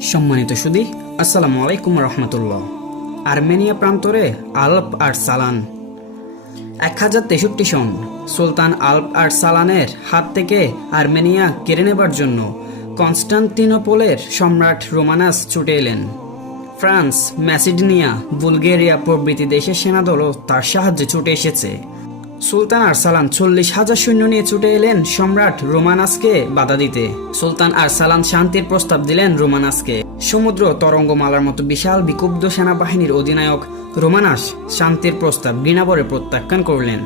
সম্মানিত সুধী, আসসালামু আলাইকুম রহমতুল্লাহ। আর্মেনিয়া প্রান্তরে আল্প আরসালান 1063 সন সুলতান আল্প আরসালানের হাত থেকে আর্মেনিয়া কেড়ে নেবার জন্য কনস্টান্টিনোপলের সম্রাট রোমানাস ছুটে এলেন। ফ্রান্স, ম্যাসিডোনিয়া, বুলগেরিয়া প্রভৃতি দেশের সেনাদলও তার সাহায্যে ছুটে এসেছে। সুলতান আরসালান 40,000 সৈন্য নিয়ে ছুটে এলেন সম্রাট রোমানাসকে বাধা দিতে। সুলতান আরসালান শান্তির প্রস্তাব দিলেন রোমানাসকে। সমুদ্র তরঙ্গমালার মতো বিশাল বিক্ষুব্ধ সেনাবাহিনীর অধিনায়ক রোমানাস শান্তির প্রস্তাব ঘৃণাভরে প্রত্যাখ্যান করলেন।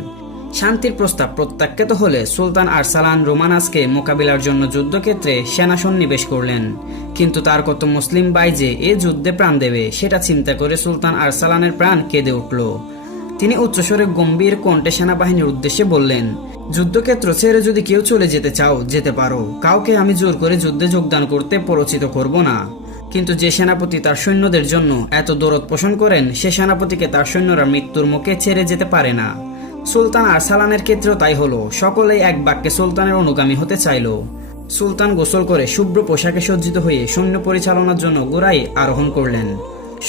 শান্তির প্রস্তাব প্রত্যাখ্যাত হলে সুলতান আরসালান রোমানাসকে মোকাবিলার জন্য যুদ্ধক্ষেত্রে সেনা সন্নিবেশ করলেন। কিন্তু তার কত মুসলিম ভাই যে এ যুদ্ধে প্রাণ দেবে সেটা চিন্তা করে সুলতান আরসালানের প্রাণ কেঁদে উঠল। তিনি উচ্চস্বরে গম্ভীর কণ্ঠে সেনাবাহিনীর উদ্দেশ্যে বললেন, যুদ্ধক্ষেত্র ছেড়ে যদি কেউ চলে যেতে চাও যেতে পারো, কাউকে আমি জোর করে যুদ্ধে যোগদান করতে প্ররোচিত করব না। কিন্তু যে সেনাপতি তার সৈন্যদের জন্য এত দরদ পোষণ করেন সে সেনাপতিকে তার সৈন্যরা মৃত্যুর মুখে ছেড়ে যেতে পারে না। সুলতান আরসালানের ক্ষেত্রেও তাই হলো। সকলেই এক বাক্যে সুলতানের অনুগামী হতে চাইল। সুলতান গোসল করে শুভ্র পোশাকে সজ্জিত হয়ে সৈন্য পরিচালনার জন্য ঘোড়ায় আরোহণ করলেন।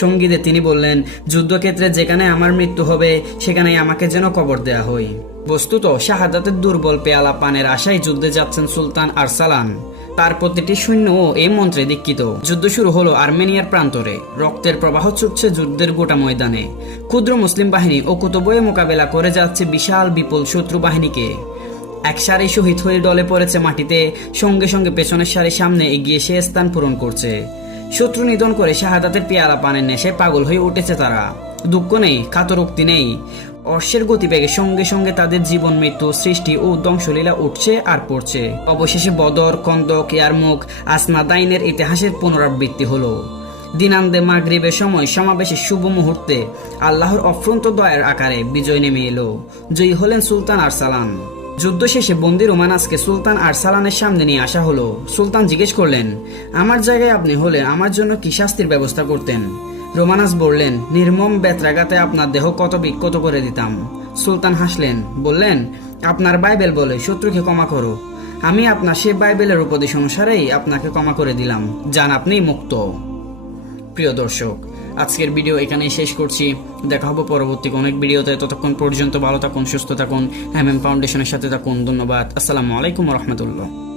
সঙ্গীতে তিনি বললেন, যুদ্ধক্ষেত্রে যেখানে আমার মৃত্যু হবে সেখানেই আমাকে যেন কবর দেয়া হয়। বস্তুত শাহাদাতের দুর্বল পেয়ালা পানের আশায় যুদ্ধে যাচ্ছেন সুলতান আরসালান। তার প্রতিটি সৈন্যও এই মন্ত্রে দীক্ষিত। যুদ্ধ শুরু হলো আর্মেনিয়ার প্রান্তরে। রক্তের প্রবাহ ছুটছে যুদ্ধের গোটা ময়দানে। ক্ষুদ্র মুসলিম বাহিনী ও কুতবয়ে মোকাবেলা করে যাচ্ছে বিশাল বিপুল শত্রু বাহিনীকে। এক সারি শহীদ হয়ে ডলে পড়েছে মাটিতে, সঙ্গে সঙ্গে পেছনের সারি সামনে এগিয়ে সে স্থান পূরণ করছে। শত্রু নিধন করে শাহাদাতের পেয়ালা পানের নেশে পাগল হয়ে উঠেছে তারা। দুঃখ নেই, কাতরোক্তি নেই। অশ্বের গতিবেগে সঙ্গে সঙ্গে তাদের জীবন মৃত্যু, সৃষ্টি ও ধ্বংসলীলা উঠছে আর পড়ছে। অবশেষে বদর, খন্দক, ইয়ারমুক, আসমাদাইনের ইতিহাসের পুনরাবৃত্তি হলো। দিনান্দে মাগরিবের সময় সমাবেশের শুভ মুহূর্তে আল্লাহর অফ্রন্ত দয়ার আকারে বিজয় নেমে এলো। জয়ী হলেন সুলতান আরসালান। যুদ্ধ শেষে বন্দী রোমানাসকে সুলতান আরসালানের সামনে নিয়ে আসা হলো। সুলতান জিজ্ঞেস করলেন, আমার জায়গায় আপনি হলে আমার জন্য কি শাস্তির ব্যবস্থা করতেন? রোমানাস বললেন, নির্মম বেত্রাঘাতে আপনার দেহ কত বিক্ষত করে দিতাম। সুলতান হাসলেন, বললেন, আপনার বাইবেল বলে শত্রুকে ক্ষমা করো। আমি আপনার সে বাইবেলের উপদেশ অনুসারেই আপনাকে ক্ষমা করে দিলাম। যান, আপনি মুক্ত। প্রিয় দর্শক, আজকের ভিডিও এখানেই শেষ করছি। দেখা হবে পরবর্তী অনেক ভিডিওতে। ততক্ষণ পর্যন্ত ভালো থাকুন, সুস্থ থাকুন, MM ফাউন্ডেশনের সাথে থাকুন। ধন্যবাদ। আসসালামু আলাইকুম রহমতুল্লাহ।